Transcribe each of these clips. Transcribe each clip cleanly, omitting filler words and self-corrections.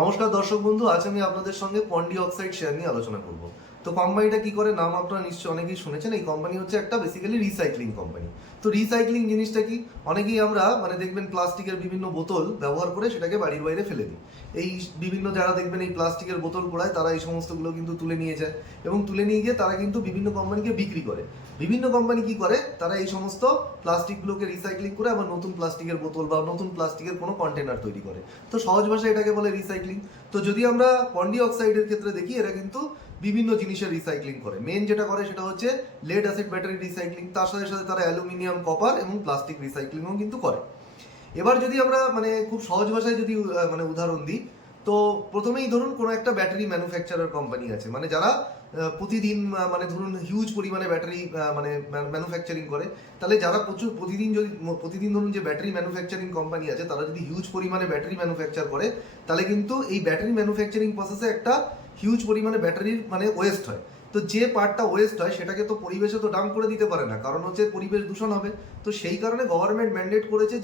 নমস্কার দর্শক বন্ধু, আজ আমি আপনাদের সঙ্গে পন্ডি অক্সাইড শেয়ার নিয়ে আলোচনা করব। তো কোম্পানিটা কি করে, নাম আপনারা নিশ্চয়ই অনেকেই শুনেছেন। এই কোম্পানি হচ্ছে একটা বেসিক্যালি রিসাইক্লিং কোম্পানি। তো রিসাইক্লিং জিনিসটা কি, অনেকেই আমরা দেখবেন প্লাস্টিকের বিভিন্ন বোতল ব্যবহার করে সেটাকে বাড়ির বাইরে ফেলে দিই। এই বিভিন্ন যারা দেখবেন এই প্লাস্টিকের বোতল পোড়ায়, তারা এই সমস্তগুলো কিন্তু তুলে নিয়ে যায় এবং তুলে নিয়ে গিয়ে তারা কিন্তু বিভিন্ন কোম্পানিকে বিক্রি করে। বিভিন্ন কোম্পানি কি করে, তারা এই সমস্ত প্লাস্টিকগুলোকে রিসাইক্লিং করে আবার নতুন প্লাস্টিকের বোতল বা নতুন প্লাস্টিকের কোনো কন্টেনার তৈরি করে। তো সহজ ভাষায় এটাকে বলে রিসাইক্লিং। তো যদি আমরা পন্ডি অক্সাইডের ক্ষেত্রে দেখি, এরা কিন্তু বিভিন্ন জিনিসের রিসাইক্লিং করে। মেন যেটা করে সেটা হচ্ছে লেড অ্যাসিড ব্যাটারি রিসাইক্লিং, তার সাথে সাথে তারা অ্যালুমিনিয়াম, কপার এবং প্লাস্টিক রিসাইক্লিংও কিন্তু করে। এবার যদি আমরা খুব সহজ ভাষায় যদি উদাহরণ দিই, তো প্রথমেই ধরুন কোনো একটা ব্যাটারি ম্যানুফ্যাকচারার কোম্পানি আছে, যারা প্রতিদিন ধরুন হিউজ পরিমাণে ব্যাটারি ম্যানুফ্যাকচারিং করে। তাহলে যারা প্রতিদিন ধরুন যে ব্যাটারি ম্যানুফ্যাকচারিং কোম্পানি আছে, তারা যদি হিউজ পরিমাণে ব্যাটারি ম্যানুফ্যাকচার করে, তাহলে কিন্তু এই ব্যাটারি ম্যানুফ্যাকচারিং প্রসেসে একটা হিউজ পরিমাণে ব্যাটারির ওয়েস্ট হয়। তো যে পার্টটা ওয়েস্ট হয় সেটাকে তো পরিবেশে তো ডাম্প করে দিতে পারে না, কারণ হচ্ছে পরিবেশ দূষণ হবে। তো সেই কারণে গভর্নমেন্ট ম্যান্ডেট করেছে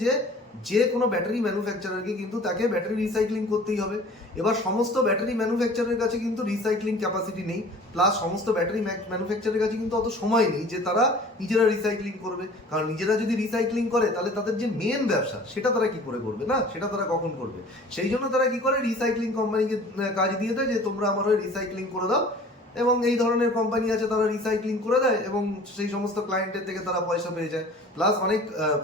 যে কোনো ব্যাটারি ম্যানুফ্যাকচারারকে কিন্তু তাকে ব্যাটারি রিসাইক্লিং করতেই হবে। এবার সমস্ত ব্যাটারি ম্যানুফ্যাকচারের কাছে কিন্তু রিসাইক্লিং ক্যাপাসিটি নেই, প্লাস সমস্ত ব্যাটারি ম্যানুফ্যাকচারের কাছে কিন্তু অত সময় নেই যে তারা নিজেরা রিসাইক্লিং করবে। কারণ নিজেরা যদি রিসাইক্লিং করে, তাহলে তাদের যে মেন ব্যবসা সেটা তারা কি করে করবে, না সেটা তারা কখন করবে। সেই জন্য তারা কি করে, রিসাইক্লিং কোম্পানিকে কাজ দিয়ে দেয় যে তোমরা আমার ওই রিসাইক্লিং করে দাও। এবং এই ধরনের কোম্পানি আছে, তারা রিসাইক্লিং করে দেয় এবং সেই সমস্ত ক্লায়েন্টের থেকে তারা পয়সা পেয়ে যায়। প্লাস অনেক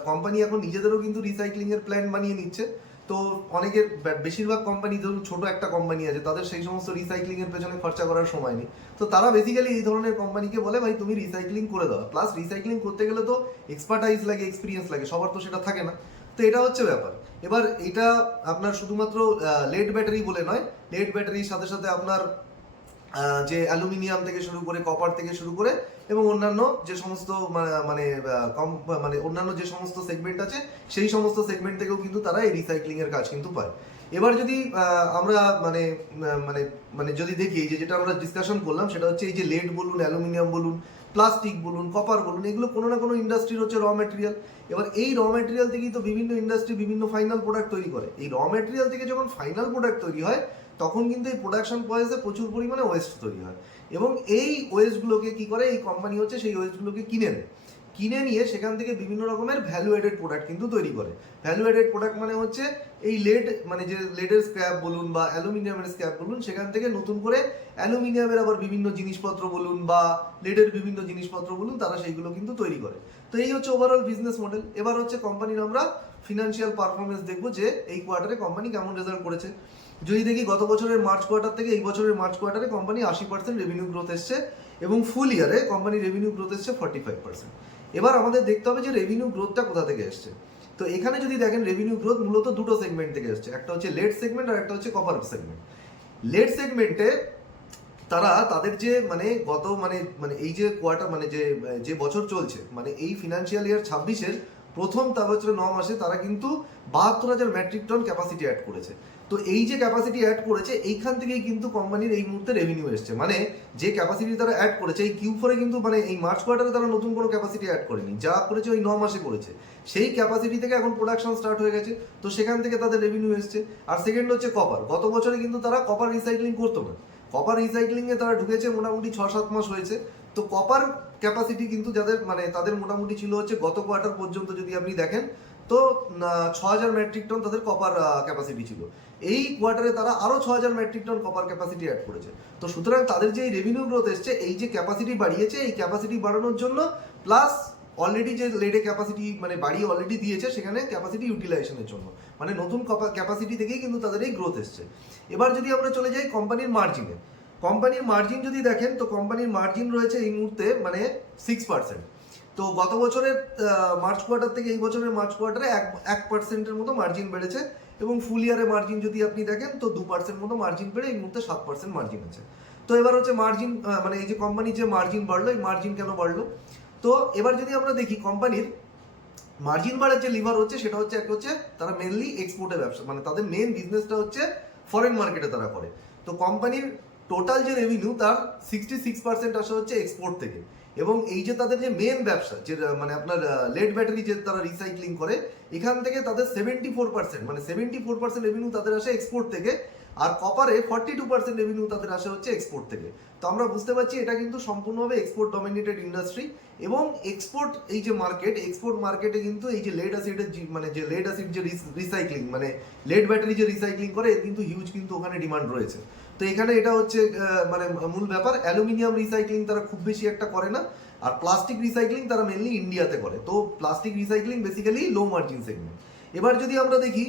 কোম্পানি এখন নিজেদেরও কিন্তু রিসাইক্লিং এর প্ল্যান বানিয়ে নিচ্ছে। তো অনেকের বেশিরভাগ কোম্পানি, ধরুন ছোট একটা কোম্পানি আছে, তাদের সেই সমস্ত রিসাইক্লিং এর পেছনে খরচা করার সময় নেই। তো তারা বেসিক্যালি এই ধরনের কোম্পানিকে বলে, ভাই তুমি রিসাইক্লিং করে দাও। প্লাস রিসাইক্লিং করতে গেলে তো এক্সপার্টাইজ লাগে, এক্সপিরিয়েন্স লাগে, সবার তো সেটা থাকে না। তো এটা হচ্ছে ব্যাপার। এবার এটা আপনার শুধুমাত্র লেড ব্যাটারি বলে নয়, লেড ব্যাটারির সাথে সাথে আপনার যে অ্যালুমিনিয়াম থেকে শুরু করে, কপার থেকে শুরু করে এবং অন্যান্য যে সমস্ত অন্যান্য যে সমস্ত সেগমেন্ট আছে, সেই সমস্ত সেগমেন্ট থেকেও কিন্তু তারা এই রিসাইক্লিং এর কাজ কিন্তু পায়। এবার যদি আমরা যদি দেখি, যেটা আমরা ডিসকাশন করলাম, সেটা হচ্ছে এই যে লেড বলুন, অ্যালুমিনিয়াম বলুন, প্লাস্টিক বলুন, কপার বলুন, এগুলো কোনো না কোনো ইন্ডাস্ট্রির হচ্ছে র ম্যাটেরিয়াল। এবার এই র ম্যাটেরিয়াল থেকেই তো বিভিন্ন ইন্ডাস্ট্রি বিভিন্ন ফাইনাল প্রোডাক্ট তৈরি করে। এই র ম্যাটেরিয়াল থেকে যখন ফাইনাল প্রোডাক্ট তৈরি হয়, তখন কিন্তু এই প্রোডাকশন প্রসেসে প্রচুর পরিমাণে ওয়েস্ট তৈরি হয়। এবং এই ওয়েস্টগুলোকে কি করে, এই কোম্পানি হচ্ছে সেই ওয়েস্টগুলোকে কিনে নিয়ে সেখান থেকে বিভিন্ন রকমের ভ্যালু এডেড প্রোডাক্ট কিন্তু তৈরি করে। ভ্যালু এডেড প্রোডাক্ট হচ্ছে এই লেড, যে লেডের স্ক্র্যাপ বলুন বা অ্যালুমিনিয়ামের স্ক্র্যাপ বলুন, সেখান থেকে নতুন করে অ্যালুমিনিয়ামের আবার বিভিন্ন জিনিসপত্র বলুন বা লেডের বিভিন্ন জিনিসপত্র বলুন, তারা সেইগুলো কিন্তু তৈরি করে। তো এই হচ্ছে ওভারঅল বিজনেস মডেল। এবার হচ্ছে কোম্পানির আমরা ফিনান্সিয়াল পারফরমেন্স দেখবো, যে এই কোয়ার্টারে কোম্পানি কেমন রেজাল্ট করেছে। যদি দেখি গত বছরের মার্চ কোয়ার্টার থেকে এই বছরের মার্চ কোয়ার্টারে কোম্পানি 80% রেভিনিউ গ্রোথ এসছে এবং ফুল ইয়ারে কোম্পানির রেভিনিউ গ্রোথ এসছে 45%। এবার আমাদের দেখতে হবে যে রেভিনিউ গ্রোথটা কোথা থেকে এসছে। তো এখানে যদি দেখেন, রেভিনিউ গ্রোথ মূলত দুটো সেগমেন্ট থেকে এসছে, একটা হচ্ছে লেড সেগমেন্ট আর একটা হচ্ছে কপার সেগমেন্ট। লেড সেগমেন্টে তারা তাদের যে গত এই যে কোয়ার্টার যে বছর চলছে, এই ফিনান্সিয়াল ইয়ার 26-এর প্রথম বছরের 9 মাসে তারা কিন্তু 72,000 মেট্রিক টন ক্যাপাসিটি অ্যাড করেছে। তো এই যে ক্যাপাসিটি অ্যাড করেছে, এইখান থেকেই কিন্তু কোম্পানির এই মুহূর্তে রেভিনিউ এসছে। যে ক্যাপাসিটি তারা অ্যাড করেছে এই Q4-এ, কিন্তু এই মার্চ কোয়ার্টারে তারা নতুন কোনো ক্যাপাসিটি অ্যাড করেনি, যা করেছে ওই 9 মাসে করেছে। সেই ক্যাপাসিটি থেকে এখন প্রোডাকশন স্টার্ট হয়ে গেছে, তো সেখান থেকে তাদের রেভিনিউ এসছে। আর সেকেন্ড হচ্ছে কপার। গত বছরে কিন্তু তারা কপার রিসাইক্লিং করতো না, কপার রিসাইক্লিংয়ে তারা ঢুকেছে মোটামুটি 6-7 মাস হয়েছে। তো কপার ক্যাপাসিটি কিন্তু যাদের তাদের মোটামুটি ছিল হচ্ছে গত কোয়ার্টার পর্যন্ত যদি আপনি দেখেন, তো 6,000 মেট্রিক টন তাদের কপার ক্যাপাসিটি ছিল। এই কোয়ার্টারে তারা আরও 6,000 metric ton copper capacity add করেছে। তো সুতরাং তাদের যে এই রেভিনিউ গ্রোথ এসছে, এই যে ক্যাপাসিটি বাড়িয়েছে, এই ক্যাপাসিটি বাড়ানোর জন্য প্লাস অলরেডি যে লেডে ক্যাপাসিটি বাড়িয়ে অলরেডি দিয়েছে, সেখানে ক্যাপাসিটি ইউটিলাইজেশনের জন্য নতুন ক্যাপাসিটি থেকেই কিন্তু তাদের এই গ্রোথ এসছে। এবার যদি আমরা চলে যাই কোম্পানির মার্জিনে, কোম্পানির মার্জিন যদি দেখেন, তো কোম্পানির মার্জিন রয়েছে এই মুহূর্তে 6%। তো গত বছরের মার্চ কোয়ার্টার থেকে এই বছরের মার্চ কোয়ার্টারে 1% মতো মার্জিন বেড়েছে এবং ফুল ইয়ারে মার্জিন যদি আপনি দেখেন, তো 2% মতো মার্জিন বেড়ে এই মুহূর্তে 7% মার্জিন আছে। তো এবার হচ্ছে মার্জিন, এই যে কোম্পানির যে মার্জিন বাড়লো, এই মার্জিন কেন বাড়লো। তো এবার যদি আমরা দেখি কোম্পানির মার্জিন বাড়ার যে লিভার হচ্ছে, সেটা হচ্ছে একটা হচ্ছে তারা মেনলি এক্সপোর্টের ব্যবসা, তাদের মেন বিজনেসটা হচ্ছে ফরেন মার্কেটে তারা করে। তো কোম্পানির টোটাল যে রেভিনিউ, তার 66% আসে হচ্ছে এক্সপোর্ট থেকে। এবং এই যে তাদের যে মেন ব্যবসা, যে আপনার লেড ব্যাটারি যে তারা রিসাইক্লিং করে, এখান থেকে তাদের 74% রেভিনিউ তাদের আসে এক্সপোর্ট থেকে। আর কপারে 42% রেভিনিউ তাদের আসে হচ্ছে এক্সপোর্ট থেকে। তো আমরা বুঝতে পারছি এটা কিন্তু সম্পূর্ণভাবে এক্সপোর্ট ডমিনেটেড ইন্ডাস্ট্রি, এবং এক্সপোর্ট এই যে মার্কেট, এক্সপোর্ট মার্কেটে কিন্তু এই যে লেড অ্যাসিডের মানে যে লেড অ্যাসিড যে রিসাইক্লিং মানে লেড ব্যাটারি যে রিসাইক্লিং করে, এর কিন্তু হিউজ কিন্তু ওখানে ডিমান্ড রয়েছে। তো এখানে এটা হচ্ছে মানে মূল ব্যাপার। অ্যালুমিনিয়াম রিসাইক্লিং তারা খুব বেশি একটা করে না, আর প্লাস্টিক রিসাইক্লিং তারা মেনলি ইন্ডিয়াতে করে। তো প্লাস্টিক রিসাইক্লিং বেসিক্যালি লো মার্জিন সেগমেন্ট। এবার যদি আমরা দেখি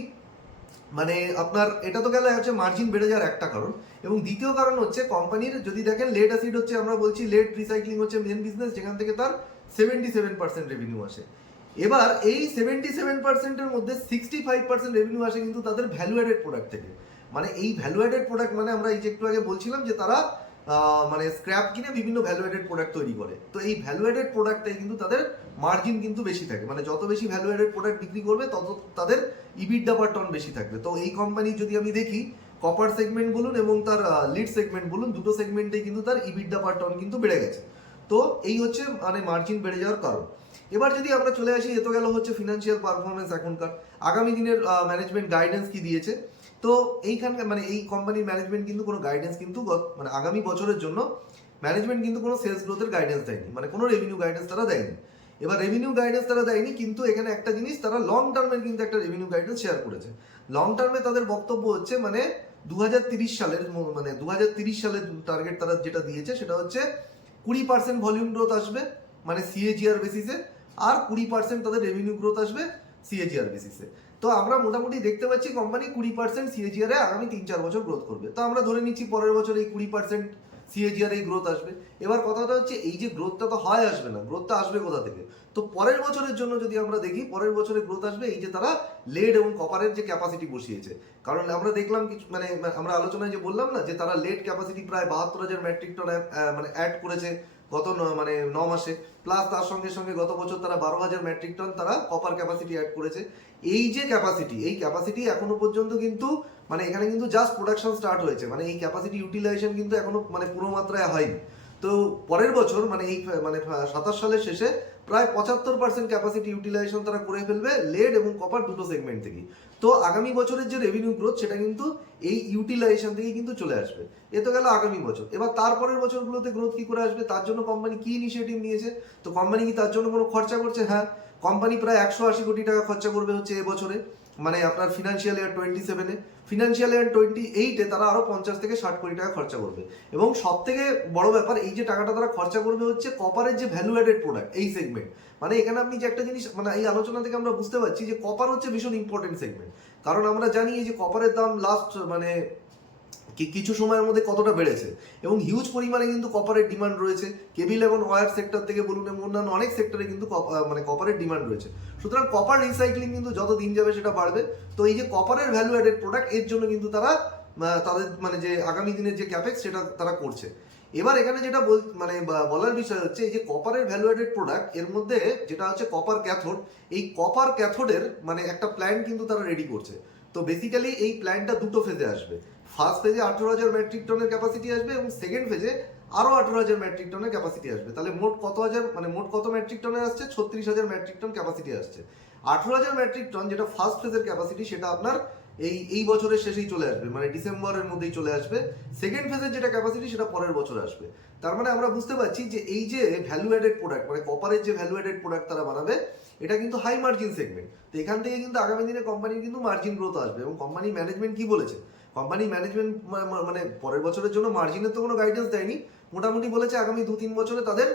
মানে আপনার এটা তো গেলে হচ্ছে মার্জিন বেড়ে যাওয়ার একটা কারণ, এবং দ্বিতীয় কারণ হচ্ছে কোম্পানির যদি দেখেন লেড অ্যাসিড হচ্ছে, আমরা বলছি লেড রিসাইক্লিং হচ্ছে মেন বিজনেস, যেখান থেকে তার 77% রেভিনিউ আসে। এবার এই 77%-এর মধ্যে 65% রেভিনিউ আসে কিন্তু তাদের ভ্যালু অ্যাডেড প্রোডাক্ট থেকে। মানে এই ভ্যালু অ্যাডেড প্রোডাক্ট মানে আমরা এই যে একটু আগে বলছিলাম যে তারা মানে স্ক্র্যাপ কিনে বিভিন্ন ভ্যালু অ্যাডেড প্রোডাক্ট তৈরি করে। তো এই ভ্যালু অ্যাডেড প্রোডাক্টে কিন্তু তাদের মার্জিন কিন্তু বেশি থাকে, মানে যত বেশি ভ্যালু অ্যাডেড প্রোডাক্ট বিক্রি করবে তত তাদের ইবিডা পার টন বেশি থাকবে। তো এই কোম্পানি যদি আমি দেখি কপার সেগমেন্ট বলুন এবং তার লিড সেগমেন্ট বলুন, দুটো সেগমেন্টেই কিন্তু তার ইবিডা পার টন কিন্তু বেড়ে গেছে। তো এই হচ্ছে মানে মার্জিন বেড়ে যাওয়ার কারণ। এবার যদি আমরা চলে আসি, এ তো গেল হচ্ছে ফিনান্সিয়াল পারফরমেন্স এখনকার। আগামী দিনের ম্যানেজমেন্ট গাইডেন্স কি দিয়েছে, তো এইখানকার মানে এই কোম্পানির ম্যানেজমেন্ট কিন্তু কোনো গাইডেন্স কিন্তু মানে আগামী বছরের জন্য ম্যানেজমেন্ট কিন্তু কোনো সেলস গ্রোথের গাইডেন্স দেয়নি, মানে কোনো রেভিনিউ গাইডেন্স তারা দেয়নি। এবার রেভিনিউ গাইডেন্স তারা দেয়নি, কিন্তু এখানে একটা জিনিস তারা লং টার্মের কিন্তু একটা রেভিনিউ গাইডেন্স শেয়ার করেছে। লং টার্মে তাদের বক্তব্য হচ্ছে মানে 2030 সালের মানে 2030 সালের টার্গেট তারা যেটা দিয়েছে সেটা হচ্ছে 20% ভলিউম গ্রোথ আসবে মানে সিএজিআর বেসিসে, আর 20% তাদের রেভিনিউ গ্রোথ আসবে সিএজিআর বেসিসে। তো আমরা মোটামুটি দেখতে পাচ্ছি কোম্পানি 20% সিএজিআর এ আগামী 3-4 বছর গ্রোথ করবে। তো আমরা ধরে নিচ্ছি পরের বছর এই 20% সিএজিআর এই গ্রোথ আসবে। এবার কথাটা হচ্ছে এই যে গ্রোথটা তো হয় আসবে না, গ্রোথটা আসবে কোথা থেকে? তো পরের বছরের জন্য যদি আমরা দেখি, পরের বছরে গ্রোথ আসবে এই যে তারা লেড এবং কপারের যে ক্যাপাসিটি বসিয়েছে। কারণ আমরা দেখলাম কিছু মানে আমরা আলোচনায় যে বললাম না যে তারা লেড ক্যাপাসিটি প্রায় 72,000 মেট্রিক টন মানে অ্যাড করেছে গত মানে 9 মাসে, প্লাস তার সঙ্গে সঙ্গে গত বছর তারা 12,000 মেট্রিক টন তারা কপার ক্যাপাসিটি অ্যাড করেছে। এই যে ক্যাপাসিটি, এই ক্যাপাসিটি এখনো পর্যন্ত কিন্তু মানে এখানে কিন্তু জাস্ট প্রোডাকশন স্টার্ট হয়েছে, মানে এই ক্যাপাসিটি ইউটিলাইজেশন কিন্তু এখনো মানে পুরো মাত্রায় হয়নি। তো পরের বছর মানে এই মানে 27 সালের শেষে প্রায় 75% ক্যাপাসিটি ইউটিলাইজেশন তারা করে ফেলবে লেড এবং কপার দুটো সেগমেন্ট থেকেই। তো আগামী বছরের যে রেভিনিউ গ্রোথ সেটা কিন্তু এই ইউটিলাইজেশন থেকেই কিন্তু চলে আসবে। এ তো গেল আগামী বছর। এবার তারপরের বছরগুলোতে গ্রোথ কি করে আসবে, তার জন্য কোম্পানি কি ইনিশিয়েটিভ নিয়েছে? তো কোম্পানি কি তার জন্য কোনো খরচা করছে? হ্যাঁ, কোম্পানি প্রায় 180 কোটি টাকা খরচা করবে হচ্ছে এবছরে, মানে আপনার ফিনান্সিয়াল ইয়ার 27-এ। ফিনান্সিয়াল ইয়ার 28-এ তারা আরো 50 থেকে 60 কোটি টাকা খরচা করবে। এবং সব থেকে বড় ব্যাপার, এই যে টাকাটা তারা খরচা করবে হচ্ছে কপারের যে ভ্যালু অ্যাডেড প্রোডাক্ট এই সেগমেন্ট। মানে এখানে আপনি যে একটা জিনিস মানে এই আলোচনা থেকে আমরা বুঝতে পারছি যে কপার হচ্ছে ভীষণ ইম্পর্টেন্ট সেগমেন্ট। কারণ আমরা জানি এই যে কপারের দাম লাস্ট মানে কিছু সময়ের মধ্যে কতটা বেড়েছে, এবং হিউজ পরিমাণে কিন্তু কপারের ডিমান্ড রয়েছে। কেবল এবং ওয়্যার সেক্টর থেকে বলুন এবং অন্যান্য অনেক সেক্টরে কিন্তু মানে কপারের ডিমান্ড রয়েছে। সুতরাং কপার রিসাইক্লিং কিন্তু যত দিন যাবে সেটা বাড়বে। তো এই যে কপারের ভ্যালু অ্যাডেড প্রোডাক্ট, এর জন্য কিন্তু তারা তাদের মানে যে আগামী দিনের যে ক্যাপেক্স সেটা তারা করছে। এবার এখানে যেটা মানে বলার বিষয় হচ্ছে এই যে কপারের ভ্যালু অ্যাডেড প্রোডাক্ট, এর মধ্যে যেটা হচ্ছে কপার ক্যাথোড, এই কপার ক্যাথোডের মানে একটা প্ল্যান কিন্তু তারা রেডি করছে। তো বেসিক্যালি এই প্ল্যানটা দুটো ফেজে আসবে। ফার্স্ট ফেজে 18,000 মেট্রিক টনের ক্যাপাসিটি আসবে, এবং সেকেন্ড ফেজে আরো 18,000 মেট্রিক টনের ক্যাপাসিটি আসবে। তাহলে মোট কত হাজার মানে মোট কত মেট্রিক টনের আসছে? 36,000 মেট্রিক টন ক্যাপাসিটি আসছে। 18,000 মেট্রিক টন যেটা ফার্স্ট ফেজের ক্যাপাসিটি, সেটা আপনার এই বছরের শেষেই চলে আসবে, মানে ডিসেম্বরের মধ্যেই চলে আসবে। সেকেন্ড ফেজের যেটা ক্যাপাসিটি সেটা পরের বছর আসবে। তার মানে আমরা বুঝতে পারছি যে এই যে ভ্যালু অ্যাডেড প্রোডাক্ট মানে কপারের যে ভ্যালু অ্যাডেড প্রোডাক্ট তারা বানাবে, এটা কিন্তু হাই মার্জিন সেগমেন্ট। তো এখান থেকে কিন্তু আগামী দিনে কোম্পানির কিন্তু মার্জিন গ্রোথ আসবে। এবং কোম্পানি ম্যানেজমেন্ট কি বলেছে, কোম্পানি ম্যানেজমেন্ট মানে পরের বছরের জন্য মার্জিনের তো কোনো গাইডেন্স দেয়নি, মোটামুটি বলেছে আগামী 2-3 বছরে তাদের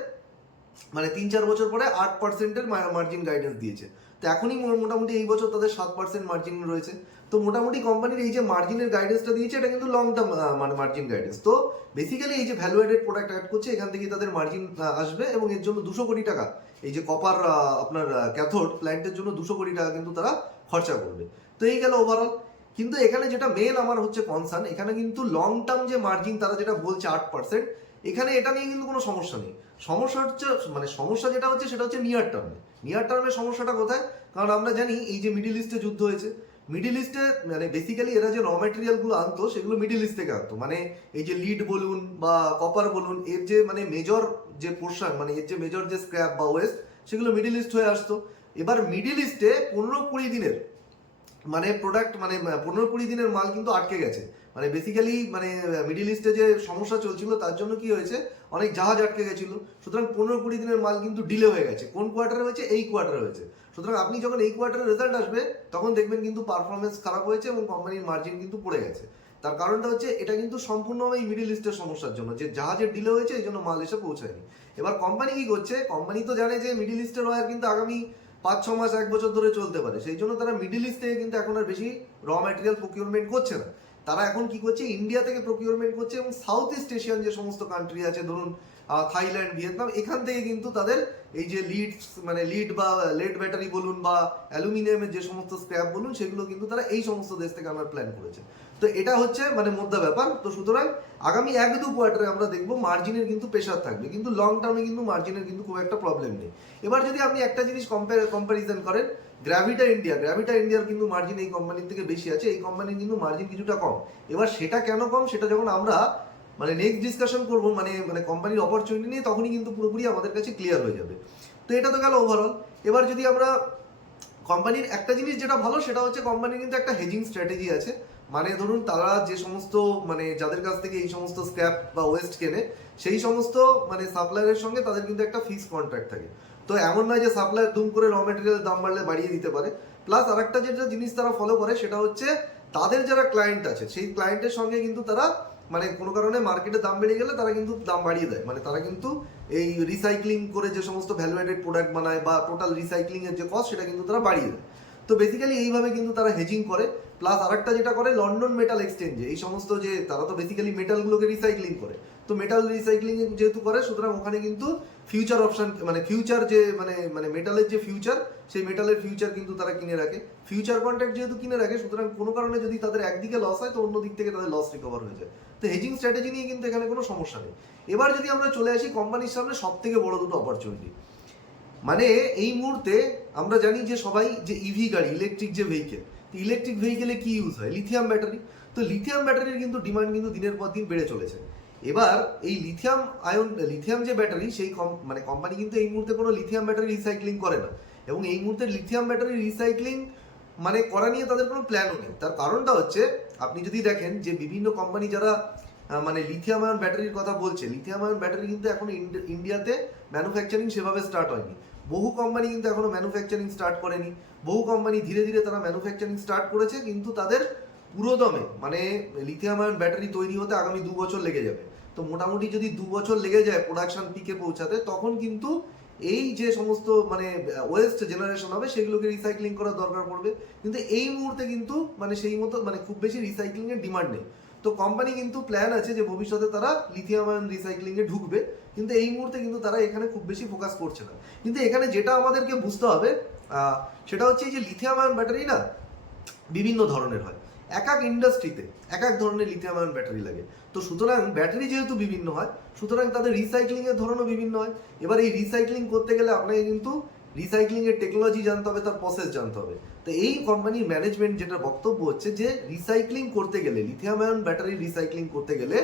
মানে 3-4 বছর পরে 8%-এর মার্জিন গাইডেন্স দিয়েছে। তো এখনই মোটামুটি এই বছর তাদের 7% মার্জিন রয়েছে। তো মোটামুটি কোম্পানির এই যে মার্জিনের গাইডেন্সটা দিয়েছে এটা কিন্তু লং টার্ম মানে মার্জিন গাইডেন্স। তো বেসিক্যালি এই যে ভ্যালু অ্যাডেড প্রোডাক্ট অ্যাড করছে, এখান থেকে তাদের মার্জিন আসবে, এবং এর জন্য 200 কোটি টাকা এই যে কপার আপনার ক্যাথোড প্ল্যান্টের জন্য 200 কোটি টাকা কিন্তু তারা খরচা করবে। তো এই গেল ওভারঅল। কিন্তু এখানে যেটা মেন আমার হচ্ছে কনসার্ন, এখানে কিন্তু লং টার্ম যে মার্জিন তারা যেটা বলছে 8%, এখানে এটা নিয়ে কিন্তু কোনো সমস্যা নেই। সমস্যা হচ্ছে মানে সমস্যা যেটা হচ্ছে সেটা হচ্ছে নিয়ার টার্মে। নিয়ার টার্মে সমস্যাটা কোথায়? কারণ আমরা জানি এই যে মিডিল ইস্টে যুদ্ধ হয়েছে, মিডিল ইস্টে মানে বেসিক্যালি এরা যে র ম্যাটেরিয়ালগুলো আনতো সেগুলো মিডিল ইস্ট থেকে আনতো। মানে এই যে লিড বলুন বা কপার বলুন, এর যে মানে মেজর যে পোর্শন মানে এর যে মেজর যে স্ক্র্যাপ বা ওয়েস্ট, সেগুলো মিডিল ইস্ট হয়ে আসতো। এবার মিডিল ইস্টে 15-20 দিনের মানে প্রোডাক্ট মানে 15-20 দিনের মাল কিন্তু আটকে গেছে। মানে বেসিক্যালি মানে মিডিল ইস্টে যে সমস্যা চলছিল তার জন্য কি হয়েছে, অনেক জাহাজ আটকে গেছিল। সুতরাং 15-20 দিনের মাল কিন্তু ডিলে হয়ে গেছে। কোন কোয়ার্টারে হয়েছে? এই কোয়ার্টারে হয়েছে। সুতরাং আপনি যখন এই কোয়ার্টারের রেজাল্ট আসবে তখন দেখবেন কিন্তু পারফরমেন্স খারাপ হয়েছে এবং কোম্পানির মার্জিন কিন্তু পড়ে গেছে। তার কারণটা হচ্ছে এটা কিন্তু সম্পূর্ণভাবে মিডিল ইস্টের সমস্যার জন্য, যে জাহাজের ডিলে হয়েছে এই জন্য মাল এসে পৌঁছায়নি। এবার কোম্পানি কি করছে, কোম্পানি তো জানে যে মিডিল ইস্টের ওয়ার কিন্তু আগামী 5-6 মাস 1 বছর ধরে চলতে পারে, সেই জন্য তারা মিডিল ইস্ট থেকে কিন্তু এখন আর বেশি র ম্যাটেরিয়াল প্রকিউরমেন্ট করছে না। তারা এখন কি করছে, ইন্ডিয়া থেকে প্রকিউরমেন্ট করছে এবং সাউথ ইস্ট এশিয়ান যে সমস্ত কান্ট্রি আছে, ধরুন থাইল্যান্ড, ভিয়েতনাম, এখান থেকে কিন্তু তাদের এই যে লিড বা লেড ব্যাটারি বলুন বা অ্যালুমিনিয়ামের যে সমস্ত স্ক্র্যাপ বলুন, সেগুলো কিন্তু তারা এই সমস্ত দেশ থেকে আনার প্ল্যান করেছে। তো এটা হচ্ছে মানে মোদ্দা ব্যাপার। তো সুতরাং আগামী 1-2 কোয়ার্টারে আমরা দেখবো মার্জিনের কিন্তু প্রেশার থাকবে, কিন্তু লং টার্মে কিন্তু মার্জিনের কিন্তু খুব একটা প্রবলেম নেই। এবার যদি আপনি একটা জিনিস কম্প্যারিজন করেন, গ্র্যাভিটা ইন্ডিয়ার কিন্তু মার্জিন এই কোম্পানির থেকে বেশি আছে, এই কোম্পানির কিন্তু মার্জিন কিছুটা কম। এবার সেটা কেন কম, সেটা যখন আমরা মানে নেক্সট ডিসকাশন করবো মানে কোম্পানির অপরচুনিটি নিয়ে, তখনই কিন্তু পুরোপুরি আমাদের কাছে ক্লিয়ার হয়ে যাবে। তো এটা তো গেল ওভারঅল। এবার যদি আমরা কোম্পানির একটা জিনিস যেটা ভালো সেটা হচ্ছে কোম্পানির কিন্তু একটা হেজিং স্ট্র্যাটেজি আছে। মানে ধরুন তারা যে সমস্ত মানে যাদের কাছ থেকে এই সমস্ত স্ক্র্যাপ বা ওয়েস্ট কেনে, সেই সমস্ত মানে সাপ্লায়ারের সঙ্গে তাদের কিন্তু একটা ফিক্স কন্ট্রাক্ট থাকে। তো এমন নয় যে সাপ্লায়ার দুম করে র মেটেরিয়ালের দাম বাড়লে বাড়িয়ে দিতে পারে। প্লাস আরেকটা যেটা জিনিস তারা ফলো করে সেটা হচ্ছে তাদের যারা ক্লায়েন্ট আছে সেই ক্লায়েন্টের সঙ্গে কিন্তু তারা মানে কোনো কারণে মার্কেটে দাম বেড়ে গেলে তারা কিন্তু দাম বাড়িয়ে দেয়। মানে তারা কিন্তু এই রিসাইক্লিং করে যে সমস্ত ভ্যালু অ্যাডেড প্রোডাক্ট বানায় বা টোটাল রিসাইক্লিং এর যে কস্ট সেটা কিন্তু তারা বাড়িয়ে দেয়। তো বেসিক্যালি এইভাবে কিন্তু তারা হেজিং করে। প্লাস আরেকটা যেটা করে, লন্ডন মেটাল এক্সচেঞ্জে এই সমস্ত যে তারা তো বেসিক্যালি মেটালগুলোকে রিসাইক্লিং করে, তো মেটাল রিসাইক্লিং যেহেতু করে সুতরাং ওখানে কিন্তু ফিউচার অপশন মানে ফিউচার যে মানে মেটালের যে ফিউচার, সেই মেটালের ফিউচার কিন্তু তারা কিনে রাখে। ফিউচার কন্ট্রাক্ট যেহেতু কিনে রাখে সুতরাং কোনো কারণে যদি তাদের একদিকে লস হয় তো অন্য দিক থেকে তাদের লস রিকভার হয়ে যায়। তো হেজিং স্ট্র্যাটেজি নিয়ে কিন্তু এখানে কোনো সমস্যা নেই। এবার যদি আমরা চলে আসি কোম্পানির সামনে সব থেকে বড় দুটো অপরচুনিটি, মানে এই মুহূর্তে আমরা জানি যে সবাই যে ইভি গাড়ি, ইলেকট্রিক যে ভেহিকেল, ইলেকট্রিক ভেহিকেলে কি ইউজ হয়, লিথিয়াম ব্যাটারি। তো লিথিয়াম ব্যাটারির কিন্তু ডিমান্ড কিন্তু দিনের পর দিন বেড়ে চলেছে। এবার এই লিথিয়াম যে ব্যাটারি, সেই মানে কোম্পানি কিন্তু এই মুহূর্তে কোনো লিথিয়াম ব্যাটারি রিসাইক্লিং করে না, এবং এই মুহূর্তে লিথিয়াম ব্যাটারি রিসাইক্লিং মানে করা নিয়ে তাদের কোনো প্ল্যানও নেই। তার কারণটা হচ্ছে আপনি যদি দেখেন যে বিভিন্ন কোম্পানি যারা মানে লিথিয়াম আয়ন ব্যাটারির কথা বলছে, লিথিয়াম আয়ন ব্যাটারি কিন্তু এখন ইন্ডিয়াতে ম্যানুফ্যাকচারিং সেভাবে স্টার্ট হয়নি। বহু কোম্পানি কিন্তু এখনো ম্যানুফ্যাকচারিং স্টার্ট করেনি। বহু কোম্পানি ধীরে ধীরে তারা ম্যানুফ্যাকচারিং স্টার্ট করেছে, কিন্তু তাদের পুরোদমে মানে লিথিয়াম আয়ন ব্যাটারি তৈরি হতে আগামী 2 বছর লেগে যাবে। তো মোটামুটি যদি 2 বছর লেগে যায় প্রোডাকশন পিকে পৌঁছাতে, তখন কিন্তু এই যে সমস্ত মানে ওয়েস্ট জেনারেশন হবে সেগুলোকে রিসাইক্লিং করার দরকার পড়বে। কিন্তু এই মুহূর্তে কিন্তু মানে সেই মতো মানে খুব বেশি রিসাইক্লিং এর ডিমান্ড নেই। তো কোম্পানি কিন্তু প্ল্যান আছে যে ভবিষ্যতে তারা লিথিয়াম আয়ন রিসাইক্লিং এ ঢুকবে, কিন্তু এই মুহূর্তে কিন্তু তারা এখানে খুব বেশি ফোকাস করছে না। কিন্তু এখানে যেটা আমাদেরকে বুঝতে হবে সেটা হচ্ছে এই যে লিথিয়াম আয়ন ব্যাটারি না বিভিন্ন ধরনের হয়, এক এক ইন্ডাস্ট্রিতে এক এক ধরনের লিথিয়াম আয়ন ব্যাটারি লাগে। তো সুতরাং ব্যাটারি যেহেতু বিভিন্ন হয় সুতরাং তাদের রিসাইক্লিং এর ধরনও বিভিন্ন হয়। এবার এই রিসাইক্লিং করতে গেলে আপনাকে কিন্তু রিসাইক্লিং এর টেকনোলজি জানতে হবে, তার প্রসেস জানতে হবে। তো এই কোম্পানির ম্যানেজমেন্ট যেটা বক্তব্য হচ্ছে যে রিসাইক্লিং করতে গেলে, লিথিয়াম আয়ন ব্যাটারি রিসাইক্লিং করতে গেলে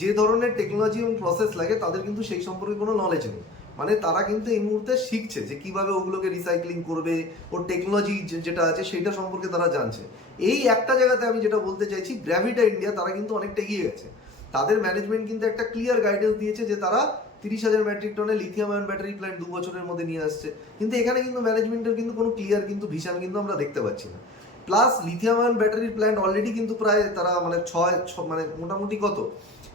যে ধরনের টেকনোলজি এবং প্রসেস লাগে তাদের কিন্তু সেই সম্পর্কে কোনো নলেজ নেই। মানে তারা কিন্তু এই মুহূর্তে শিখছে যে কিভাবে ওগুলোকে রিসাইক্লিং করবে, ওর টেকনোলজি যেটা আছে সেটা সম্পর্কে তারা জানছে। এই একটা জায়গাতে আমি যেটা বলতে চাইছি, গ্র্যাভিটা ইন্ডিয়া তারা কিন্তু অনেকটা এগিয়ে গেছে। তাদের ম্যানেজমেন্ট কিন্তু একটা ক্লিয়ার গাইডেন্স দিয়েছে যে তারা 30,000 মেট্রিক টনের লিথিয়াম আয়ন ব্যাটারি প্ল্যান্ট 2 বছরের মধ্যে নিয়ে আসছে। কিন্তু এখানে কিন্তু ম্যানেজমেন্টের কিন্তু কোনো ক্লিয়ার কিন্তু ভিশন কিন্তু আমরা দেখতে পাচ্ছি না। প্লাস লিথিয়াম আয়ন ব্যাটারির প্ল্যান্ট অলরেডি কিন্তু প্রায় তারা মানে মানে মোটামুটি কত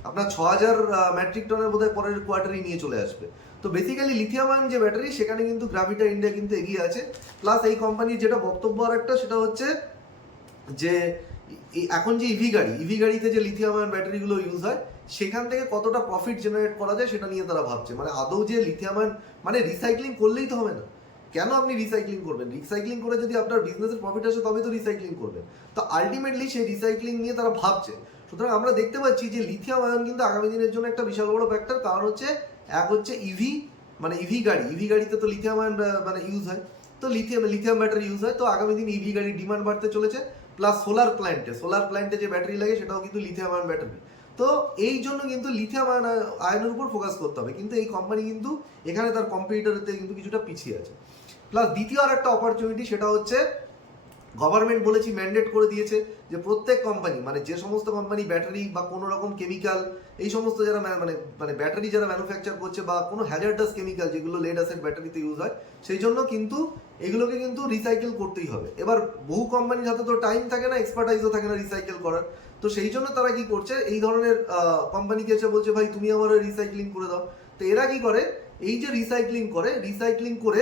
আপনার 6,000 মেট্রিক টনের বোধহয় পরের কোয়ার্টারই নিয়ে চলে আসবে। তো বেসিক্যালি লিথিয়াম আয়ন যে ব্যাটারি সেখানে কিন্তু গ্র্যাভিটা ইন্ডিয়া কিন্তু এগিয়ে আছে। প্লাস এই কোম্পানির যেটা বক্তব্য আর একটা সেটা হচ্ছে যে এখন যে ইভি গাড়িতে যে লিথিয়াম আয়ন ব্যাটারিগুলো ইউজ হয় সেখান থেকে কতটা প্রফিট জেনারেট করা যায় সেটা নিয়ে তারা ভাবছে। মানে আদৌ যে লিথিয়াম আয়ন মানে রিসাইক্লিং করলেই তো হবে না, কেন আপনি রিসাইক্লিং করবেন? রিসাইক্লিং করে যদি আপনার বিজনেসের প্রফিট আসে তবে তো রিসাইক্লিং করবেন। তো আলটিমেটলি সেই রিসাইক্লিং নিয়ে তারা ভাবছে। সুতরাং আমরা দেখতে পাচ্ছি যে লিথিয়াম আয়ন কিন্তু আগামী দিনের জন্য একটা বিশাল বড় ফ্যাক্টর। কারণ হচ্ছে এক হচ্ছে ইভি গাড়িতে তো লিথিয়াম আয়ন মানে ইউজ হয়, তো লিথিয়াম ব্যাটারি ইউজ হয়। তো আগামী দিন ইভি গাড়ির ডিমান্ড বাড়তে চলেছে। প্লাস সোলার প্ল্যান্টে যে ব্যাটারি লাগে সেটাও কিন্তু লিথিয়াম আয়ন ব্যাটারি। তো এই জন্য কিন্তু লিথিয়াম আয়নের উপর ফোকাস করতে হবে। কিন্তু এই কোম্পানি কিন্তু এখানে তার কম্পিটিটরতে কিন্তু কিছুটা পিছিয়ে আছে। প্লাস দ্বিতীয় আর একটা অপরচুনিটি সেটা হচ্ছে গভর্নমেন্ট বলেছি ম্যান্ডেট করে দিয়েছে যে প্রত্যেক কোম্পানি, মানে যে সমস্ত কোম্পানি ব্যাটারি বা কোনো রকম কেমিক্যাল, এই সমস্ত যারা মানে মানে ব্যাটারি যারা ম্যানুফ্যাকচার করছে বা কোনো হ্যাজার্ডাস কেমিক্যাল যেগুলো লেড অ্যাসিড ব্যাটারিতে ইউজ হয়, সেই জন্য কিন্তু এগুলোকে কিন্তু রিসাইকেল করতেই হবে। এবার বহু কোম্পানির হাতে তো টাইম থাকে না, এক্সপার্টাইজও থাকে না রিসাইকেল করার, তো সেই জন্য তারা কি করছে, এই ধরনের কোম্পানিকে এসে বলছে ভাই তুমি আমার রিসাইক্লিং করে দাও। তো এরা কি করে, এই যে রিসাইক্লিং করে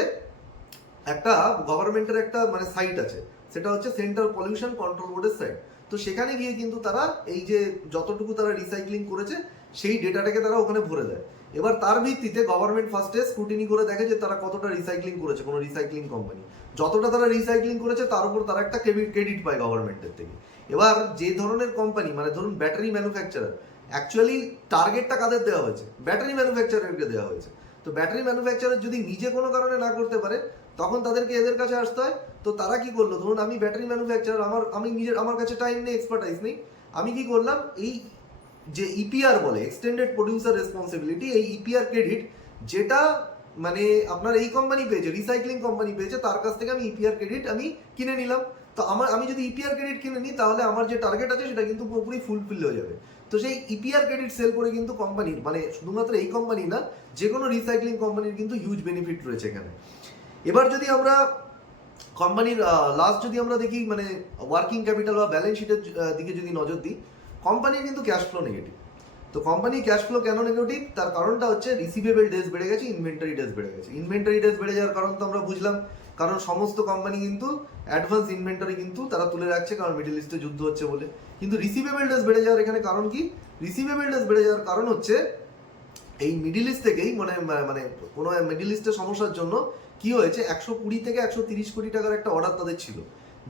একটা গভর্নমেন্টের একটা মানে সাইট আছে, সেটা হচ্ছে সেন্ট্রাল পলিউশন কন্ট্রোল বোর্ডের সাইট। তো সেখানে গিয়ে কিন্তু তারা এই যে যতটুকু তারা রিসাইক্লিং করেছে সেই ডেটাটাকে তারা ওখানে ভরে দেয়। এবার তার ভিত্তিতে গভর্নমেন্ট ফার্স্টে স্ক্রুটিনি করে দেখে যে তারা কতটা রিসাইক্লিং করেছে, কোনো রিসাইক্লিং কোম্পানি যতটা তারা রিসাইক্লিং করেছে তার উপর তারা একটা ক্রেডিট পায় গভর্নমেন্টের থেকে। এবার যে ধরনের কোম্পানি, মানে ধরুন ব্যাটারি ম্যানুফ্যাকচারার, অ্যাকচুয়ালি টার্গেটটা কাদের দেওয়া হয়েছে, ব্যাটারি ম্যানুফ্যাকচারারকে দেওয়া হয়েছে। তো ব্যাটারি ম্যানুফ্যাকচারার যদি নিজে কোনো কারণে না করতে পারে তখন তাদেরকে এদের কাছে আসতে হয়। তো তারা কি করলো, ধরুন আমি ব্যাটারি ম্যানুফ্যাকচারার, আমার কাছে টাইম নেই, এক্সপার্টাইজ নেই, আমি কি করলাম, এই যে ইপিআর বলে এক্সটেন্ডেড প্রডিউসার রেসপন্সিবিলিটি, এই ইপিআর ক্রেডিট যেটা মানে আপনার এই কোম্পানি পেয়েছে, রিসাইক্লিং কোম্পানি পেয়েছে, তার কাছ থেকে আমি ইপিআর ক্রেডিট আমি কিনে নিলাম। তো আমি যদি ইপিআর ক্রেডিট কিনে নিই তাহলে আমার যে টার্গেট আছে সেটা কিন্তু পুরোপুরি ফুলফিল হয়ে যাবে। তো সেই ইপিআর ক্রেডিট সেল করে কিন্তু কোম্পানির, মানে শুধুমাত্র এই কোম্পানি না, যে কোনো রিসাইক্লিং কোম্পানির কিন্তু হিউজ বেনিফিট রয়েছে এখানে। এবার যদি আমরা কোম্পানির লাস্ট যদি আমরা দেখি, মানে ওয়ার্কিং ক্যাপিটাল বা ব্যালেন্স শিটের দিকে যদি নজর দিই, কোম্পানির কিন্তু ক্যাশ ফ্লো নেগেটিভ। তো কোম্পানির ক্যাশ ফ্লো কেন নেগেটিভ, তার কারণটা হচ্ছে রিসিভেবল ডেজ বেড়ে গেছে, ইনভেন্টারি ডেজ বেড়ে গেছে। ইনভেন্টারি ডেজ বেড়ে যাওয়ার কারণ তো আমরা বুঝলাম, কারণ সমস্ত কোম্পানি কিন্তু অ্যাডভান্স ইনভেন্টারি কিন্তু তারা তুলে রাখছে, কারণ মিডল ইস্টে যুদ্ধ হচ্ছে বলে। কিন্তু রিসিভেবল ডেজ বেড়ে যাওয়ার এখানে কারণ কি, রিসিভেবল ডেজ বেড়ে যাওয়ার কারণ হচ্ছে এই মিডিল ইস্ট থেকেই, মানে মানে কোনো মিডিল ইস্টের সমস্যার জন্য কি হয়েছে, 120 থেকে 130 কোটি টাকার একটা অর্ডার তাদের ছিল,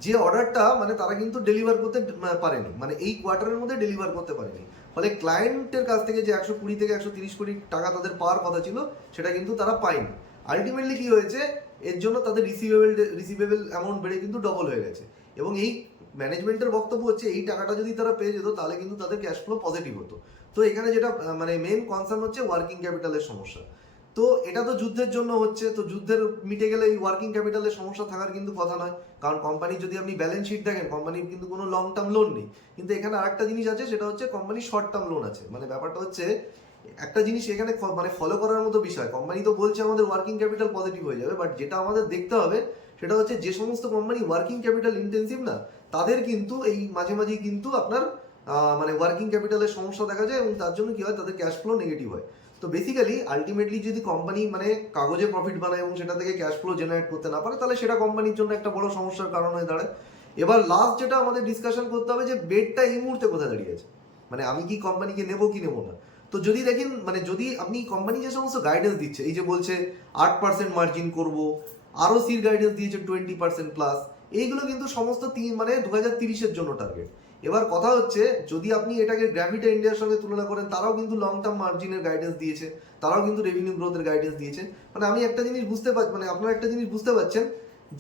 যে অর্ডারটা মানে তারা কিন্তু ডেলিভার করতে পারেনি, মানে এই কোয়ার্টারের মধ্যে ডেলিভার করতে পারেনি। ফলে ক্লায়েন্টের কাছ থেকে যে 120 থেকে 130 কোটি টাকা তাদের পাওয়ার কথা ছিল সেটা কিন্তু তারা পায়নি। আলটিমেটলি কি হয়েছে, এর জন্য তাদের রিসিভেবল অ্যামাউন্ট বেড়ে কিন্তু ডবল হয়ে গেছে। এবং এই ম্যানেজমেন্টের বক্তব্য হচ্ছে এই টাকাটা যদি তারা পেয়ে যেত তাহলে কিন্তু তাদের ক্যাশ ফ্লো পজিটিভ হতো। তো এখানে যেটা মানে মেন কনসার্ন হচ্ছে ওয়ার্কিং ক্যাপিটালের সমস্যা। তো এটা তো যুদ্ধের জন্য হচ্ছে, তো যুদ্ধের মিটে গেলে এই ওয়ার্কিং ক্যাপিটালের সমস্যা থাকার কিন্তু কথা নয়, কারণ কোম্পানির যদি আপনি ব্যালেন্স শিট দেখেন কোম্পানির কিন্তু কোনো লং টার্ম লোন নেই। কিন্তু এখানে আরেকটা জিনিস আছে, সেটা হচ্ছে কোম্পানির শর্ট টার্ম লোন আছে। মানে ব্যাপারটা হচ্ছে একটা জিনিস এখানে মানে ফলো করার মতো বিষয়, কোম্পানি তো বলছে আমাদের ওয়ার্কিং ক্যাপিটাল পজিটিভ হয়ে যাবে, বাট যেটা আমাদের দেখতে হবে সেটা হচ্ছে যে সমস্ত কোম্পানি ওয়ার্কিং ক্যাপিটাল ইন্টেন্সিভ না, তাদের কিন্তু এই মাঝে মাঝেই কিন্তু আপনার মানে ওয়ার্কিং ক্যাপিটালের সমস্যা দেখা যায়, এবং তার জন্য কি হয়, তাদের ক্যাশ ফ্লো নেগেটিভ হয়। তো বেসিক্যালি আলটিমেটলি যদি কোম্পানি মানে কাগজে প্রফিট বানায় এবং সেটা থেকে ক্যাশ ফ্লো জেনারেট করতে না পারে, তাহলে সেটা কোম্পানির জন্য একটা বড় সমস্যার কারণ হয়ে দাঁড়ায়। এবার লাস্ট যেটা আমাদের ডিসকাশন করতে হবে, যে বেডটা এই মুহূর্তে কোথায় দাঁড়িয়ে আছে, মানে আমি কি কোম্পানিকে নেবো কি নেবো না। তো যদি দেখেন, মানে যদি আপনি কোম্পানি যে সমস্ত গাইডেন্স দিচ্ছে, এই যে বলছে 8% মার্জিন করবো, আরও সির গাইডেন্স দিয়েছে 20% প্লাস, এইগুলো কিন্তু সমস্ত মানে 2030-এর জন্য টার্গেট। এবার কথা হচ্ছে, যদি আপনি এটাকে গ্র্যাভিটা ইন্ডিয়ার সঙ্গে তুলনা করেন, তারাও কিন্তু লং টার্ম মার্জিনের গাইডেন্স দিয়েছে, তারাও কিন্তু রেভিনিউ গ্রোথের গাইডেন্স দিয়েছে। মানে আমি একটা জিনিস বুঝতে পারছি, মানে আপনারা একটা জিনিস বুঝতে পারছেন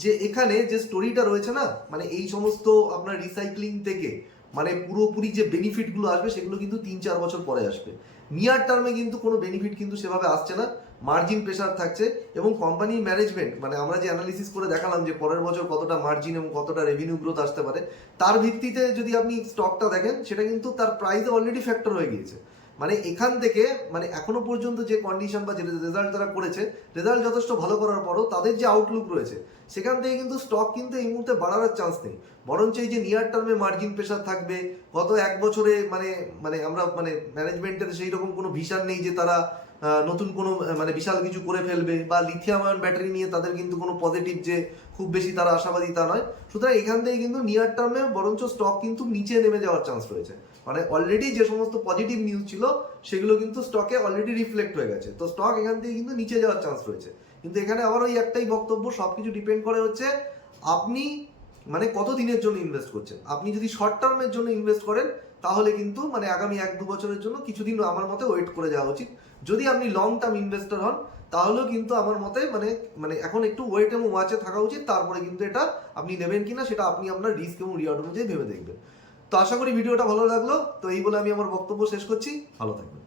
যে এখানে যে স্টোরিটা রয়েছে না, মানে এই সমস্ত আপনার রিসাইক্লিং থেকে মানে পুরোপুরি যে বেনিফিটগুলো আসবে সেগুলো কিন্তু 3-4 বছর পরে আসবে। নিয়ার টার্মে কিন্তু কোনো বেনিফিট কিন্তু সেভাবে আসছে না, মার্জিন প্রেশার থাকছে। এবং কোম্পানির ম্যানেজমেন্ট, মানে আমরা যে অ্যানালিসিস করে দেখালাম যে পরের বছর কতটা মার্জিন এবং কতটা রেভিনিউ গ্রোথ আসতে পারে, তার ভিত্তিতে যদি আপনি স্টকটা দেখেন সেটা কিন্তু তার প্রাইসে অলরেডি ফ্যাক্টর হয়ে গিয়েছে। মানে এখান থেকে মানে এখনো পর্যন্ত যে কন্ডিশন বা যে রেজাল্ট তারা করেছে, রেজাল্ট যথেষ্ট ভালো করার পরও তাদের যে আউটলুক রয়েছে সেখান থেকে কিন্তু স্টক কিন্তু এই মুহূর্তে বাড়ার চান্স নেই, বরঞ্চ এই যে নিয়ার টার্মে মার্জিন প্রেশার থাকবে গত এক বছরে, মানে মানে আমরা মানে ম্যানেজমেন্টের সেই রকম কোনো ভিশন নেই যে তারা নতুন কোনো মানে বিশাল কিছু করে ফেলবে, বা লিথিয়াম আয়ন ব্যাটারি নিয়ে তাদের কিন্তু কোনো পজিটিভ যে খুব বেশি তারা আশাবাদী তা নয়। সুতরাং এখান থেকে কিন্তু নিয়ার টার্মে বরঞ্চ স্টক কিন্তু নিচে নেমে যাওয়ার চান্স রয়েছে। মানে অলরেডি যে সমস্ত পজিটিভ নিউজ ছিল সেগুলো কিন্তু স্টকে অলরেডি রিফ্লেক্ট হয়ে গেছে, তো স্টক এখান থেকে কিন্তু নিচে যাওয়ার চান্স রয়েছে। কিন্তু এখানে আবার ওই একটাই বক্তব্য, সবকিছু ডিপেন্ড করে হচ্ছে আপনি মানে কত দিনের জন্য ইনভেস্ট করছেন। আপনি যদি শর্ট টার্মের জন্য ইনভেস্ট করেন তাহলে কিন্তু মানে আগামী 1-2 বছরের জন্য কিছুদিন আমার মতে ওয়েট করে যাওয়া উচিত। যদি আপনি লং টার্ম ইনভেস্টর হন তাহলেও কিন্তু আমার মতে মানে মানে এখন একটু ওয়েট এবং ওয়াচে থাকা উচিত, তারপরে কিন্তু এটা আপনি নেবেন কিনা সেটা আপনি আপনার রিস্ক এবং রিওয়ার্ড অনুযায়ী ভেবে দেখবেন। তো আশা করি ভিডিওটা ভালো লাগলো। তো এই বলে আমি আমার বক্তব্য শেষ করছি, ভালো থাকবেন।